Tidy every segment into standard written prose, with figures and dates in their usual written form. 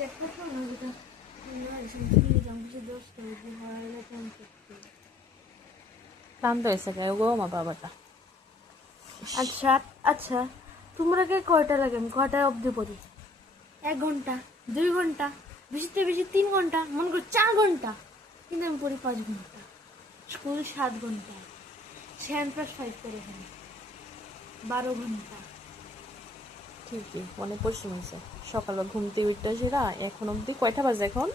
Check করতে না যেটা দিয়ে দাম কিছু দোষ করে হয় করতে ক্লান্ত হয়েছে গায়ে গো মা বাবাটা। আচ্ছা আচ্ছা, তোমরা কে কয়টা লাগে? আমি কয়টায় অবধি পড়ি? 1 ঘন্টা, 2 ঘন্টা, বেশিতে বেশি 3 ঘন্টা, মনে করো 4 ঘন্টা, কিন্তু আমি পড়ি 5 ঘন্টা। স্কুল 7 ঘন্টা, 7+5 করে এখানে 12 ঘন্টা। ঠিকই, অনেক পরিশ্রম হয়েছে। সকালবেলা ঘুম থেকে উঠতে সেরা এখন অবধি কয়টা বাজে এখন?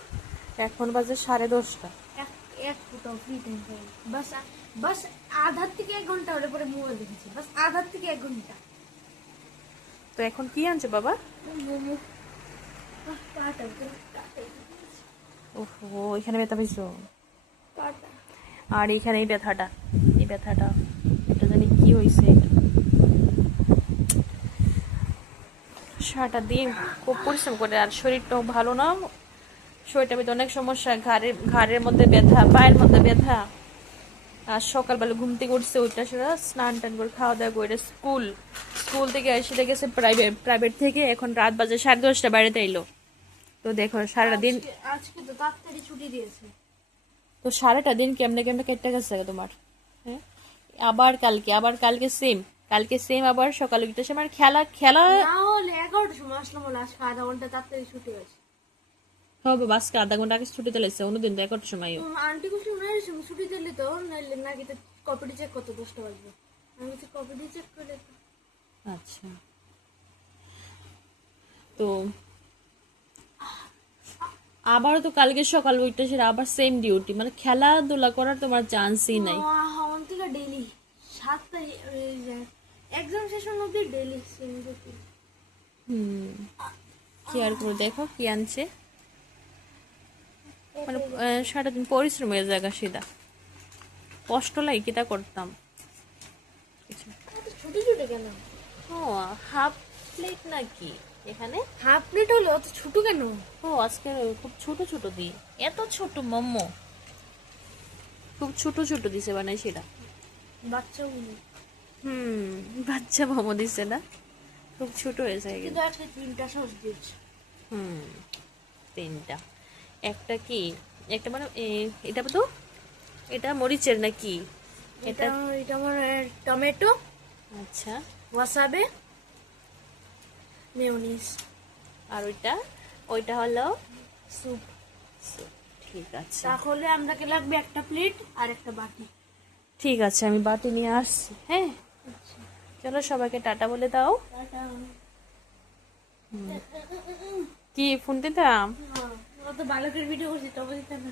এখন বাজে 10:30। এক এক ফুটাও ফ্রি টাইম পাই না। বাস বাস আধার থেকে 1 ঘন্টা হলে পরে মোবাইল দেখেছি, বাস আধার থেকে 1 ঘন্টা। তো এখন কি আনছে বাবা? মোমো পাটা পাটা ওহো, এখানে ব্যথা পেয়েছো? পাটা আর এখানে এই ব্যথাটা, এই ব্যথাটা, এটা জানি কি হয়েছে। এটা সারাটা দিন খুব পরিশ্রম করে, আর শরীরটাও ভালো না। শরীরটার ভিতরে অনেক সমস্যা, ঘাড়ের মধ্যে ব্যথা, পায়ের মধ্যে ব্যথা। আর সকালবেলা ঘুম থেকে উঠছে, ওইটা সেটা স্নান টান করে খাওয়া দাওয়া করে স্কুল স্কুল থেকে এসে গেছে প্রাইভেট থেকে এখন রাত বাজে 10:30 বাড়িতে এলো। তো দেখো সারাটা দিন, আজকে তো তাড়াতাড়ি ছুটি দিয়েছে। তো সারাটা দিন কেমনে কেমনে কেটে গেছে তোমার? হ্যাঁ, আবার কালকে সেম, কালকে সেম আবার সকালে উঠতে আমার খেলা খেলা না হলে 11টার সময় আসলাম, বলে আজকে আধা ঘন্টা তাড়াতাড়ি ছুটি হয়েছে। হবে বাসকে আধা ঘন্টা আগে ছুটি চলেছে, অন্যদিন তো 11টার সময়। আন্টি কুসুম উনার ছুটি দিলে তো নাইলে নাকি তো কপিটি চেক করতে 10টা বাজবে। আমি তো কপিটি চেক করে আচ্ছা, তো আবারও তো কালকে সকাল উঠতে সেটা আবার সেম ডিউটি, মানে খেলাধুলা করার তোমার চান্সই নাই। হওয়ান থেকে ডেইলি 7টা এক্সাম সেশন অব্দি ডেইলি সেম ডিউটি। হুম, কি আর করে দেখো কি আনছে, মানে সারাদিন পরিশ্রম হয়ে জায়গা সেটা কষ্ট লাগে কিটা করতাম কিছু। ছোট ছোট কেন? ও, হাফ প্লেট নাকি এখানে? হাফ প্লেট হলে অত ছোট কেন? ও আজকে খুব ছোট ছোট দি, এত ছোট মোমো খুব ছোট ছোট দিছে বানাই সেটা। বাচ্চাগুলো হুম, বাচ্চা মোমো দিছে না, খুব ছোট হয়েছে কিন্তু কিন্তু। আজকে 3টা সস দিয়েছে। হুম, 3টা। একটা কি, একটা মানে এটা তো, এটা মরিচের নাকি? এটা এটা এটা আমার টমেটো, আচ্ছা, ওয়াসাবে, মেয়োনিজ, আর ওইটা হলো স্যুপ। soup। ঠিক আছে, তাহলে আপনাকে লাগবে একটা প্লেট আর একটা বাটি। ঠিক আছে, আমি বাটি নিয়ে আসছি। হ্যাঁ, চলো সবাইকে টাটা বলে দাও। টাটা। কি ফোন দিতাম? হ্যাঁ, ও তো বালকের ভিডিও করছি, তবে দিতে না।